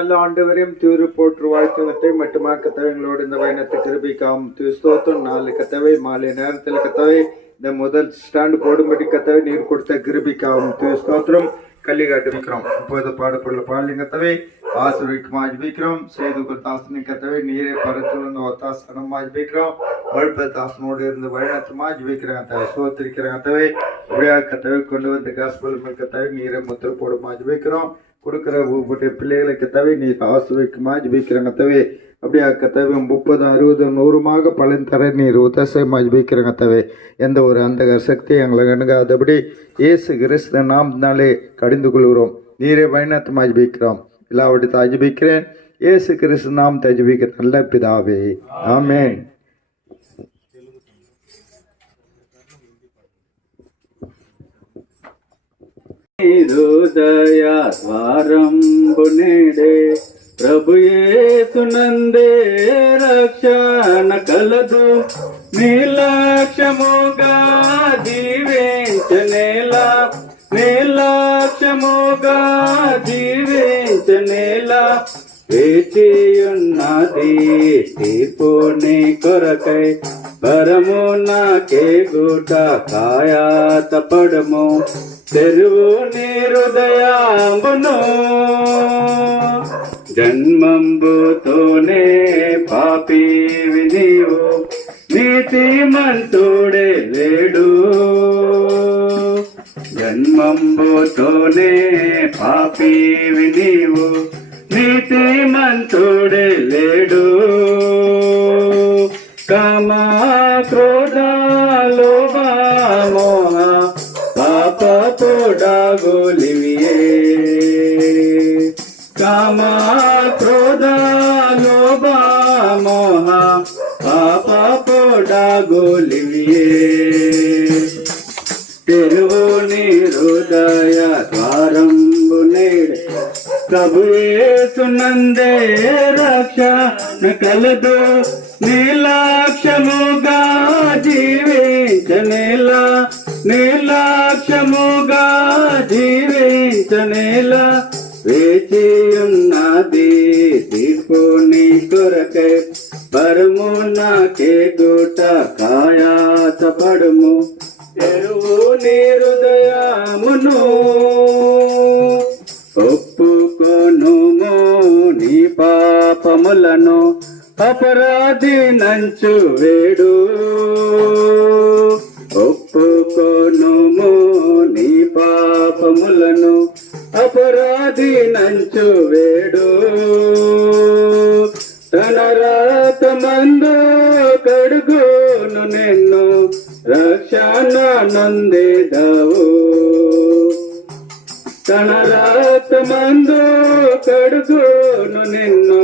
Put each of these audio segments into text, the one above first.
ஆண்டவரையும் தூரு போற்று வாழ்த்துவத்தை மட்டுமா கத்தவைங்களோடு இந்த பயணத்தை கிருபிக்காம் ஸ்தோத்திரம். நாலு கத்தவை மாலை நேரத்தில் கத்தவை இந்த முதல் ஸ்டாண்டு போடும்படி கத்தவை நீர் கொடுத்த கிருபிக்காவும் ஸ்தோத்திரம். கள்ளிகாட்டு விக்கிறோம் இப்போது பாடப்பட்டுள்ள பாலிங்கத்தவை ஆசிரியக்குமா ஜபிக்கிறோம். செய்து தாசனை கத்தவை நீரை பரத்துல ஒத்தாசனமா ஜபிக்கிறோம். வழுப்பதாசனோடு இருந்து வழிநத்தமா ஜபிக்கிறாங்க சோத்திருக்கிறாங்கத்தவை இப்படியா கத்தவை கொண்டு வந்த காசுபல் கத்தவை நீரை முத்திர போடுமா ஜபிக்கிறோம். கொடுக்குற பிள்ளைகளை கத்தவை நீ ஆசிரியக்குமா ஜபிக்கிறாங்க தவை அப்படியா கத்தவை 30, 60, 100 பலன் தர நீர் உத்தசமா ஜபிக்கிறாங்க தவை எந்த ஒரு அந்த சக்தி எங்களை கணுகாதபடி இயேசு கிறிஸ்து நாமத்தினாலே கடிந்து கொள்கிறோம். நீரே பயணத்தமா ஜபிக்கிறோம். எல்லாவற்றை அஜபிக்கிறேன் இயேசு கிறிஸ்து நாம் தஜபிக்கிற நல்ல பிதாவே ஆமென். హృదయ ద్వారంబు నేడే ప్రభు యేసునందే రక్షణ కలదు. నిర్లక్ష్యముగా జీవించనేలా నిర్లక్ష్యముగా జీవించనేలా వేచియున్నది తీర్పుని కొరకై పరము నాకే గుట కాయాత పడము తెరువు నీ హృదయాంబును జన్మంబుతోనే పాపి నీవు నీతిమంతుడే లేడు. జన్మంబుతోనే పాపి నీవు నీతిమంతుడే లేడు. కామా క్రోధ లోభ మోహ పాప పొడాగోలివియే. కామా క్రోధ లోభ మోహ పాప పొడాగోలివియే. తెరువు నీ హృదయ ద్వారంబు నేడే ప్రభు యేసునందే రక్షణ కలదు. నిర్లక్ష్యముగా జీవించనేలా నిర్లక్ష్యముగా జీవించనేలా వేచియున్నది తీర్పుని కొరకై పరము నాకే గుట కాయాత పడుము తెరువు నీ హృదయమును ఒప్పుకొనుము నీ పాపములను అపరాధి నంచు వేడు. ఒప్పుకొనుము నీ పాపములను అపరాధి నంచు వేడు. తన రక్తమందు కడుగును నిన్ను రక్షణ నొందెదవు. తన రక్తమందు కడుగును నిన్ను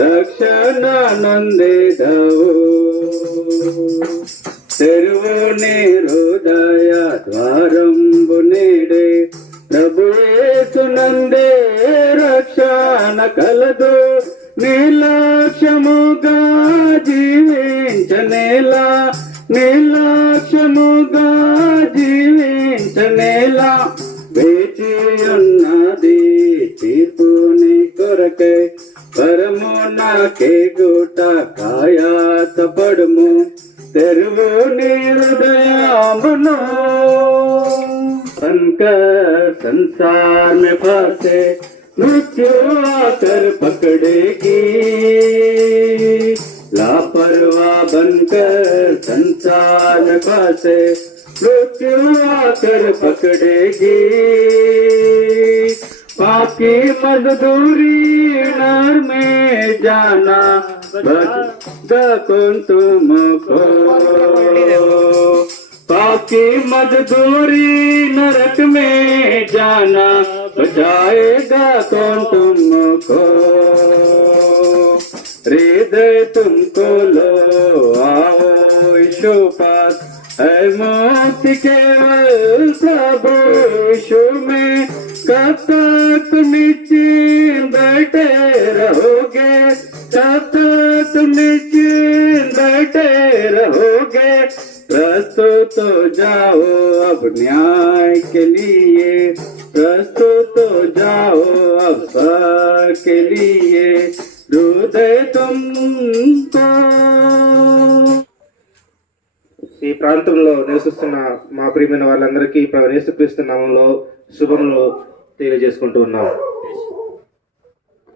రక్షణ నొందెదవు. తెరువు నీ హృదయ ద్వారంబు నేడే ప్రభు యేసునందే రక్షణ కలదు. నిర్లక్ష్యముగా జీవించనేలా నిర్లక్ష్యముగా జీవించనేలా వేచియున్నది తీర్పుని కొరకై పరము నాకే గుట కాయాత పడుము తెరువు నీ హృదయమును. संसार में फंसे मृत्यु आकर पकड़ेगी. लापरवाह बनकर संसार में फंसे मृत्यु आकर पकड़ेगी. पाप की मजदूरी नर में जाना बचेगा कौन तुमको. पाप की मजदूरी नरक में जाना बचाएगा कौन तुमको. हृदय तुमको लो आओ यीशु पास है मोक्ष केवल प्रभु यीशु में. कब तक निश्चिंत बैठे रहोगे तब तक निश्चिंत बैठे रहोगे. प्रस्तुत हो जाओ अब न्याय के लिए प्रस्तुत हो जाओ अब के लिए हृदय तुमको। ఈ ప్రాంతంలో నివసిస్తున్న మా ప్రియమైన వాళ్ళందరికీ ప్రభు యేసుక్రీస్తు నామంలో శుభములు తెలియజేసుకుంటూ ఉన్నాం.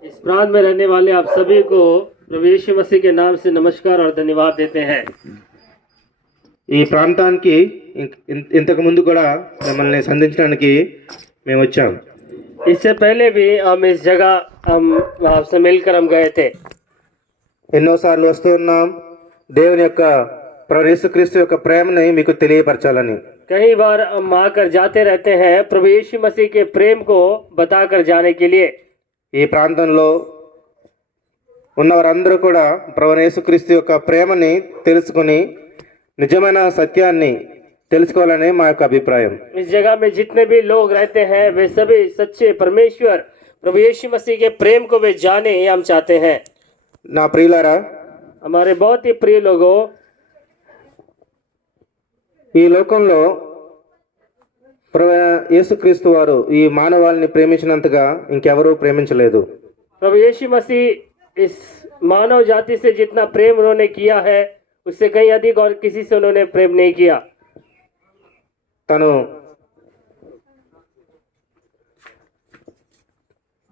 इस प्रांत में रहने वाले आप सभी को प्रभु यीशु मसीह के नाम से नमस्कार और धन्यवाद देते हैं। ఈ ప్రాంతానికి ఇంతకు ముందు కూడా మిమ్మల్ని సంధించడానికి మేము వచ్చాం. इससे पहले भी हम इस जगह हम आपसे मिलकर हम गए थे। ఎన్నోసార్లు వస్తూ ఉన్నాం దేవుని యొక్క ప్రభు యేసుక్రీస్తు యొక్క ప్రేమని మీకు తెలియపరచాలని. कई बार हम आकर जाते रहते हैं प्रभु यीशु मसीह के प्रेम को बताकर जाने के लिए। ఈ ప్రాంతంలో ఉన్నవారందరూ కూడా ప్రభు యేసుక్రీస్తు యొక్క ప్రేమని తెలుసుకుని నిజమైన సత్యాన్ని తెలుసుకోవాలని మా యొక్క అభిప్రాయం. इस जगह में जितने भी लोग रहते हैं वे सभी सच्चे परमेश्वर प्रभु यीशु मसीह के प्रेम को वे जाने हम चाहते हैं। నా ప్రియులారా, हमारे बहुत ही प्रिय लोगों, ఈ లోకంలో ప్రభు యేసుక్రీస్తు వారు ఈ మానవాళిని ప్రేమించినంతగా ఇంకెవరూ ప్రేమించలేదు. प्रभु यीशु मसीह इस मानव जाति से जितना प्रेम उन्होंने किया है उससे कहीं अधिक और किसी से उन्होंने प्रेम नहीं किया। తను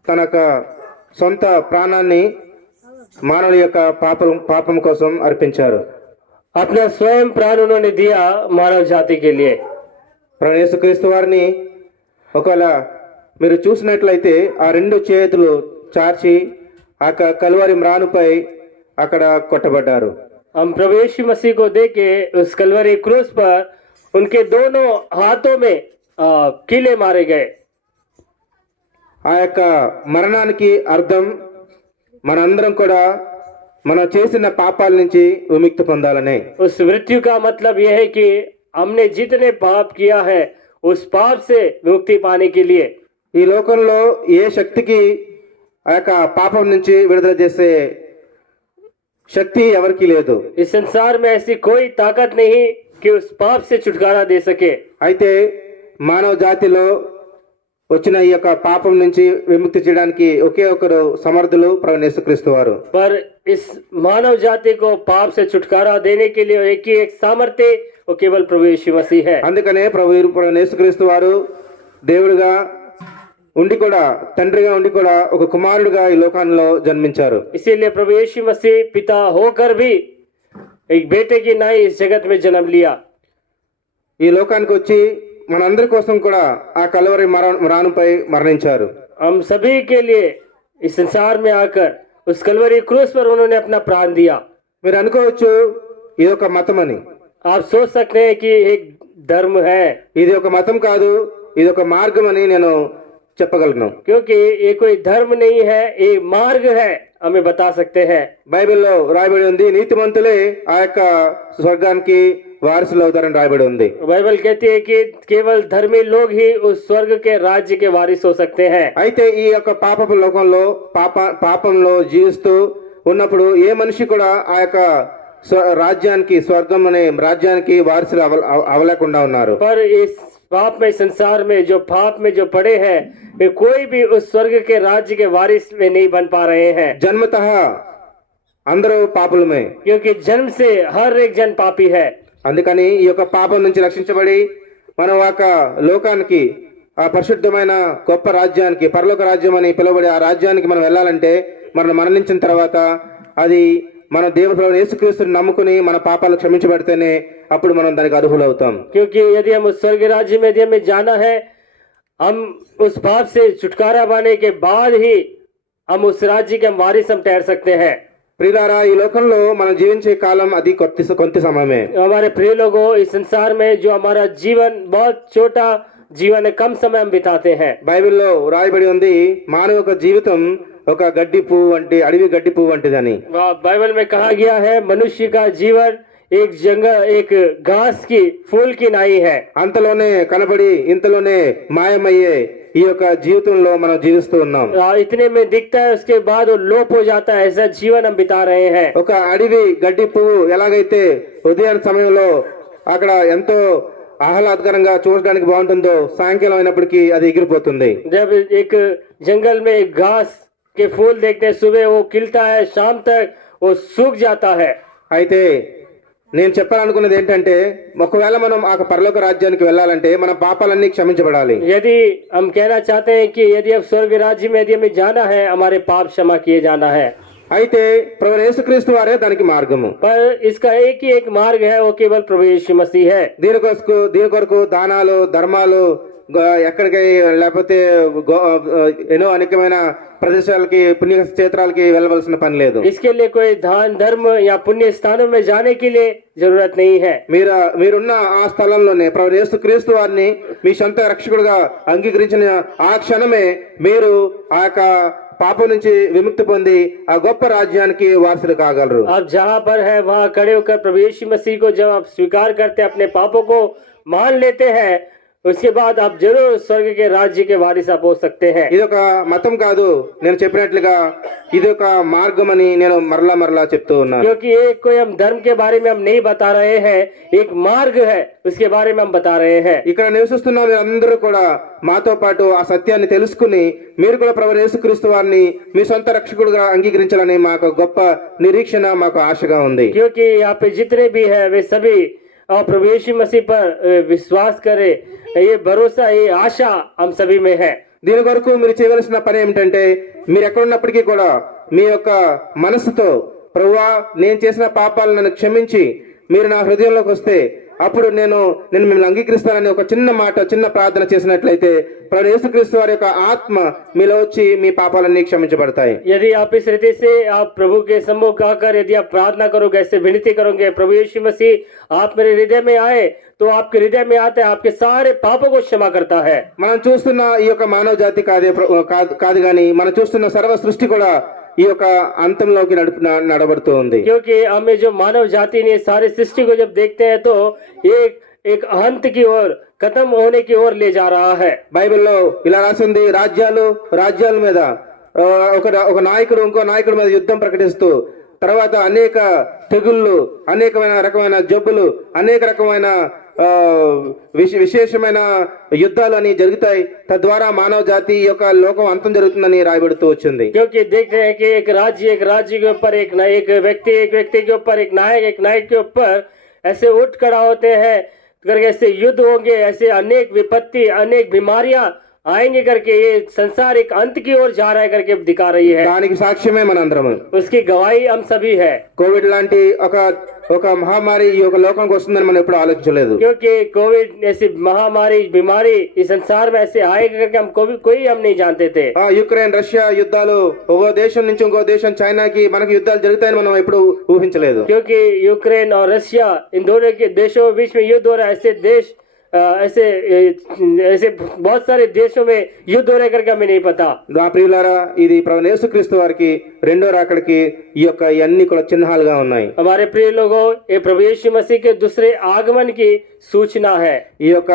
తన యొక్క సొంత ప్రాణాన్ని మానవుల యొక్క పాపం కోసం అర్పించారు. अपना स्वयं प्राण उन्होंने दिया मानव जाति के लिए। ప్రభు యేసుక్రీస్తు వారిని ఒకవేళ మీరు చూసినట్లయితే ఆ రెండు చేతులు చార్చి ఆ కలువరి మ్రానుపై అక్కడ కొట్టబడ్డారు. हम प्रभु यीशु मसीह को देखे उस कलवरी क्रूस पर उनके दोनों हाथों में कीले मारे गए। ఆ యొక్క మరణానికి అర్థం మనందరం కూడా మనం చేసిన పాపాల నుంచి విముక్తి పొందాలనే. उस मृत्यु का मतलब यह है कि हमने जितने पाप किया है उस पाप से मुक्ति पाने के लिए। ఈ లోకంలో ఏ శక్తికి ఆ యొక్క పాపం నుంచి విడుదల చేసే శక్తి ఎవరికి లేదు. इस संसार में ऐसी कोई ताकत नहीं कि उस पाप से छुटकारा दे सके। అయితే మానవ జాతిలో వచ్చిన ఈ యొక్క పాపం నుంచి విముక్తి చేయడానికి ఒకే ఒకరు సమర్థులు ప్రభు యేసుక్రీస్తు వారు. पर इस मानव जाति को पाप से छुटकारा देने के लिए एक ही एक सामर्थ्य वो केवल प्रभु यीशु मसीह है। అందుకనే ప్రభు యేసుక్రీస్తు వారు దేవుడిగా ఉండి కూడా తండ్రిగా ఉండి కూడా ఒక కుమారుడిగా ఈ లోకంలో జన్మించారు. इसीलिए प्रभु यीशु मसीह पिता होकर भी एक बेटे की नाई इस जगत में जन्म लिया। ఈ లోకానికి వచ్చి మనందరి కోసం కూడా ఆ కలువరి మ్రానుపై మరణించారు. हम सभी के लिए इस संसार में आकर उस कलवरी क्रूस पर उन्होंने अपना प्राण दिया। మీరు అనుకోవచ్చు ఇది ఒక మతం అని. आप सोच सकते हैं कि एक धर्म है, ఇది ఒక మతం కాదు, ఇది ఒక మార్గం అని నేను చెప్పగలను. क्योंकि ये कोई धर्म नहीं है, ये मार्ग है, हमें बता सकते हैं। బైబిల్లో రాయబడి ఉంది నీతిమంతులే ఆ యొక్క స్వర్గానికి వారసులు అవుతారని రాయబడి ఉంది. बाइबल कहती है कि केवल धर्मी लोग ही उस स्वर्ग के राज्य के वारिस हो सकते हैं। అయితే ఈ యొక్క పాపపు లోకంలో పాపంలో జీవిస్తూ ఉన్నప్పుడు ఏ మనిషి కూడా ఆ యొక్క రాజ్యానికి స్వర్గం అనే రాజ్యానికి వారసులు అవలేకుండా ఉన్నారు. पर इस पाप में संसार में जो पाप में जो पड़े हैं वे कोई भी उस स्वर्ग के राज्य के वारिस में नहीं बन पा रहे हैं। జన్మతః అందరూ పాపులమే, क्योंकि जन्म से हर एक जन पापी है। అందుకని ఈ యొక్క పాపం నుంచి రక్షించబడి మనం ఒక లోకానికి ఆ పరిశుద్ధమైన గొప్ప రాజ్యానికి పరలోక రాజ్యం అని పిలువబడే ఆ రాజ్యానికి మనం వెళ్ళాలంటే మనం మరణించిన తర్వాత అది మన దేవుడు యేసుక్రీస్తుని నమ్ముకుని మన పాపాలు క్షమించబడితేనే అప్పుడు మనం దానికి అర్హులవుతాం. क्योंकि यदि हम उस स्वर्ग राज्य में यदि हमें जाना है, हम उस पाप से छुटकारा पाने के बाद ही हम उस राज्य के वारिस हम ठहर सकते हैं। ప్రియులారా, ఈ లోకంలో మనం జీవించే కాలం అది కొంత సమయమే. हमारे प्रिय लोगों, इस संसार में जो हमारा जीवन बहुत छोटा जीवन है, कम समय हम बिताते हैं। బైబిల్లో రాయబడి ఉంది మానవ యొక్క జీవితం ఒక గడ్డి పువ్వు వంటి అడవి గడ్డి పువ్వు వంటిదని. बाइबल में कहा गया है मनुष्य का जीवन एक जंगल एक घास की फूल की नाई है। అంతలోనే కనబడి ఇంతలోనే మాయమయ్యే ఈ యొక్క జీవితంలో మనం జీవిస్తూ ఉన్నాం. इतने में दिखता है उसके बाद वो लोप हो जाता है, ऐसा जीवन हम बिता रहे हैं। ఒక అడవి గడ్డి పువ్వు ఎలాగైతే ఉదయం సమయంలో అక్కడ ఎంతో ఆహ్లాదకరంగా చూడడానికి బాగుంటుందో సాయంకాలం అయినప్పటికీ అది ఎగిరిపోతుంది. जब एक जंगल में घास के फूल देखते हैं, सुबह वो खिलता है, शाम तक वो सूख जाता है। అయితే నేను చెప్పాలనుకున్నది ఏంటంటే ఒకవేళ మనం ఆ పరలోక రాజ్యానికి వెళ్ళాలంటే మన పాపాలన్నీ క్షమించబడాలి. यदि हम कहना चाहते हैं कि यदि अब स्वर्ग राज्य में यदि हमें जाना है, हमारे पाप क्षमा किए जाना है, అయితే ప్రభు యేసుక్రీస్తు వారే దానికి మార్గము. पर इसका एक ही एक मार्ग है, वो केवल प्रभु यीशु मसीह है। దీని కొరకు దానాలు ధర్మాలు ఎక్కడికి లేకపోతే ఎన్నో అనేకమైన ప్రదేశాలకి పుణ్యక్షేత్రాలకి వెళ్ళవలసిన పని లేదు. इसके लिए कोई दान धर्म या पुण्य स्थानों में जाने के लिए जरूरत नहीं है। మీరున్న ఆ స్థలంలోనే ప్రభు యేసుక్రీస్తు వారిని మీ సొంత రక్షకుడుగా అంగీకరించిన ఆ క్షణమే మీరు ఆ యొక్క పాపం నుంచి విముక్తి పొంది ఆ గొప్ప రాజ్యానికి వారసులు కాగలరు. आप जहाँ पर है वहाँ खड़े होकर प्रभु यीशु मसीह को जब आप स्वीकार करते, अपने पापों को मान लेते हैं, उसके बाद आप जरूर स्वर्ग के राज्य के वारिस आप हो सकते हैं। ఇదొక మతం కాదు, నేను చెప్పినట్లుగా ఇదొక మార్గం అని నేను మరలా చెప్తూ ఉన్నాను. क्योंकि ये कोई हम धर्म के बारे में हम नहीं बता रहे हैं, एक मार्ग है, उसके बारे में हम बता रहे हैं। ఇక్కడ నివసిస్తున్న మీరందరూ కూడా మాతో పాటు ఆ సత్యాన్ని తెలుసుకుని మీరు కూడా ప్రభు యేసుక్రీస్తు వారిని మీ సొంత రక్షకుడుగా అంగీకరించాలని మాకు గొప్ప నిరీక్షణ, మాకు ఆశగా ఉంది. क्योंकि यहाँ पे जितने भी है वे सभी और प्रभु यीशु मसीह पर विश्वास करे, ये भरोसा, ये आशा हम सभी में है। దీని కొరకు మీరు చేయవలసిన పని ఏమిటంటే మీరు ఎక్కడున్నప్పటికీ కూడా మీ యొక్క మనసుతో ప్రభువా నేను చేసిన పాపాలను నన్ను క్షమించి మీరు నా హృదయంలోకి వస్తే అప్పుడు నేను మిమ్మల్ని అంగీకరిస్తానని ఒక చిన్న ప్రార్థన చేసినట్లయితే ప్రభు యేసుక్రీస్తు వారి యొక్క ఆత్మ మీలో వచ్చి మీ పాపాలన్నీ క్షమించబడతాయి. यदि आप इस रीति से आप प्रभु के सम्मुख आकर यदि आप प्रार्थना करोगे, ऐसे विनती करोगे, प्रभु यीशु मसीह आप मेरे हृदय में आए, तो आपके हृदय में आते आपके सारे पापों को क्षमा करता है। మనం చూస్తున్న ఈ యొక్క మానవ జాతి కాదు కానీ మనం చూస్తున్న సర్వ సృష్టి కూడా ఈ యొక్క అంతంలోకి నడబడుతూ ఉంది. क्योंकि हमें जो मानव जाति ने सारी सृष्टि को जब देखते हैं तो एक अंत की ओर, खत्म होने की ओर ले जा रहा है। బైబిల్లో ఇలా రాసింది, రాజ్యాల మీద ఒక నాయకుడు ఇంకో నాయకుడి మీద యుద్ధం ప్రకటిస్తూ తర్వాత అనేక తెగుళ్ళు, అనేకమైన రకమైన జబ్బులు, అనేక రకమైన విశేషమైన యుద్ధాలు అని జరుగుతాయి. తద్వారా మానవ జాతి యొక్క లోకం అంతం జరుగుతుందని రాయబడుతూ వచ్చింది. क्योंकि देखते हैं कि एक राज्य के ऊपर एक व्यक्ति के ऊपर एक नायक के ऊपर ऐसे उठ खड़ा होते हैं करके, ऐसे युद्ध होंगे, ऐसे अनेक विपत्ति, अनेक बीमारियां आएंगे करके ये संसार एक अंत की ओर जा रहा है करके दिखा रही है। దానికి సాక్ష్యమే మనందరము. उसकी गवाही हम सभी है। కోవిడ్ లాంటి ఒక మహమ్మారి ఈ యొక్క లోకానికి వస్తుందని మనం ఎప్పుడు ఆలోచించలేదు. क्योंकि कोविड ऐसी महामारी बीमारी इस संसार में ऐसे आएगा करके हम कोई हम नहीं जानते थे। యుక్రెయిన్ రష్యా యుద్ధాలు, ఒక దేశం నుంచి ఇంకో దేశం చైనాకి మనకి యుద్ధాలు జరుగుతాయని మనం ఎప్పుడు ఊహించలేదు. क्योंकि यूक्रेन और रशिया इन दोनों के देशों के बीच में युद्ध हो रहा है, ऐसे बहुत सारे देशों में युद्ध हो रहे करके हमें नहीं पता। నా ప్రియులారా, ఇది ప్రభు యేసుక్రీస్తు వారికి రెండో రాకడికి ఈ యొక్క అన్ని కూడా చిహ్నాలుగా ఉన్నాయి. हमारे प्रिय लोगों, ये प्रभु यीशु मसीह के दूसरे आगमन की सूचना है। ఈ యొక్క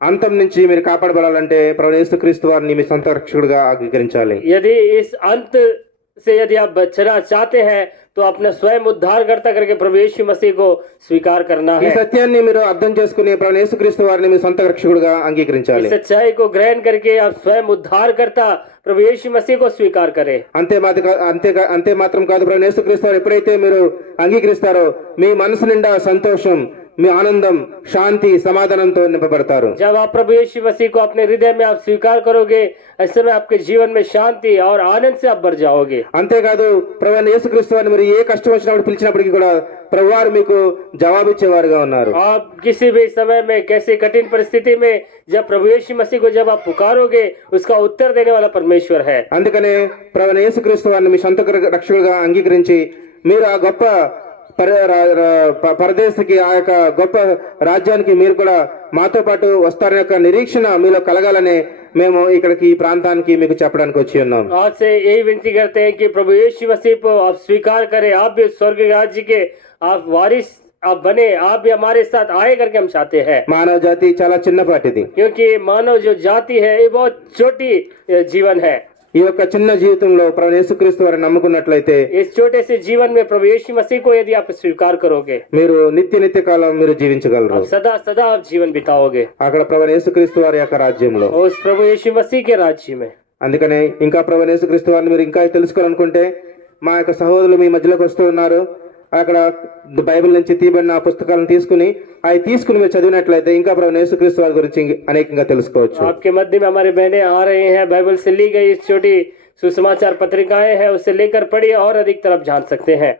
అంతం నుంచి మీరు కాపాడబడాలంటే ప్రభు యేసుక్రీస్తు వారిని మీ సొంత రక్షకుడిగా అంగీకరించాలి. यदि इस अंत से यदि आप बचना चाहते हैं तो अपना स्वयं उद्धारकर्ता करके प्रभु यीशु मसीह को स्वीकार करना ఈ है। సత్యాన్ని మీరు అర్థం చేసుకుని ప్రభు యేసుక్రీస్తు వారిని మీ సొంత రక్షకుడిగా అంగీకరించాలి. इस सच्चाई को ग्रहण करके आप स्वयं उद्धारकर्ता प्रभु यीशु मसीह को स्वीकार करें। అంతే మాత్రం కాదు, ప్రభు యేసుక్రీస్తు వారు ఎప్పుడైతే మీరు అంగీకరిస్తారో మీ మనసు నిండా సంతోషం, మీ ఆనందం, శాంతి, సమాధానంతో నింపబడతారు. जब आप प्रभु यीशु मसीह को अपने हृदय में आप स्वीकार करोगे, ऐसे में आपके जीवन में शांति और आनंद से आप भर जाओगे। అంతేకాదు, ప్రభు యేసుక్రీస్తు వారిని మీరు ఏ కష్టం వచ్చినప్పుడు పిలిచినప్పటికీ కూడా ప్రభువారు మీకు జవాబిచ్చేవారుగా ఉన్నారు. आप किसी भी समय में, कैसी कठिन परिस्थिति में जब प्रभु यीशु मसीह को जब आप पुकारोगे, उसका उत्तर देने वाला परमेश्वर है। అందుకనే ప్రభు యేసుక్రీస్తు వారిని మీ సొంత రక్షకుడిగా అంగీకరించి మీరు ఆ గొప్ప పరదేశికి, ఆ యొక్క గొప్ప రాజ్యానికి మీరు కూడా మాతో పాటు వస్తారనే యొక్క నిరీక్షణ మీలో కలగాలనే మేము ఇక్కడికి ఈ ప్రాంతానికి మీకు చెప్పడానికి వచ్చి ఉన్నాం. आज से यही विनती करते हैं कि प्रभु यीशु मसीह को आप स्वीकार करें, आप भी स्वर्ग राज्य के आप वारिस आप बने, आप भी हमारे साथ आए करके हम चाहते हैं। మానవ జాతి చాలా చిన్నపాటిది. क्योंकि मानव जो जाति है ये बहुत छोटी जीवन है। ఈ యొక్క చిన్న జీవితంలో ప్రభు యేసుక్రీస్తు వారిని నమ్ముకున్నట్లయితే इस छोटे से जीवन में प्रभु यीशु मसीह को यदि आप स्वीकार करोगे, మీరు నిత్య కాలం మీరు జీవించగలరు. आप सदा आप जीवन बिताओगे అక్కడ ప్రభు యేసుక్రీస్తు వారి యొక్క రాజ్యంలో. उस प्रभु यीशु मसीह के राज्य में అందుకనే ఇంకా ప్రభువైన యేసుక్రీస్తు వారిని మీరు ఇంకా తెలుసుకోవాలనుకుంటే మా యొక్క సహోదరులు మీ మధ్యలోకి వస్తూ ఉన్నారు. అక్కడ బైబిల్ నుంచి తీయబడిన పుస్తకాలను తీసుకుని మీరు చదివినట్లయితే ఇంకా ప్రభువైన యేసుక్రీస్తు వారి గురించి అనేకంగా తెలుసుకోవచ్చు. आपके मध्य में हमारे बहनें आ रहे हैं, बाइबल से ली गई छोटी सुसमाचार पत्रिकाएं हैं, उससे लेकर पढ़िए और अधिक तरफ जान सकते हैं.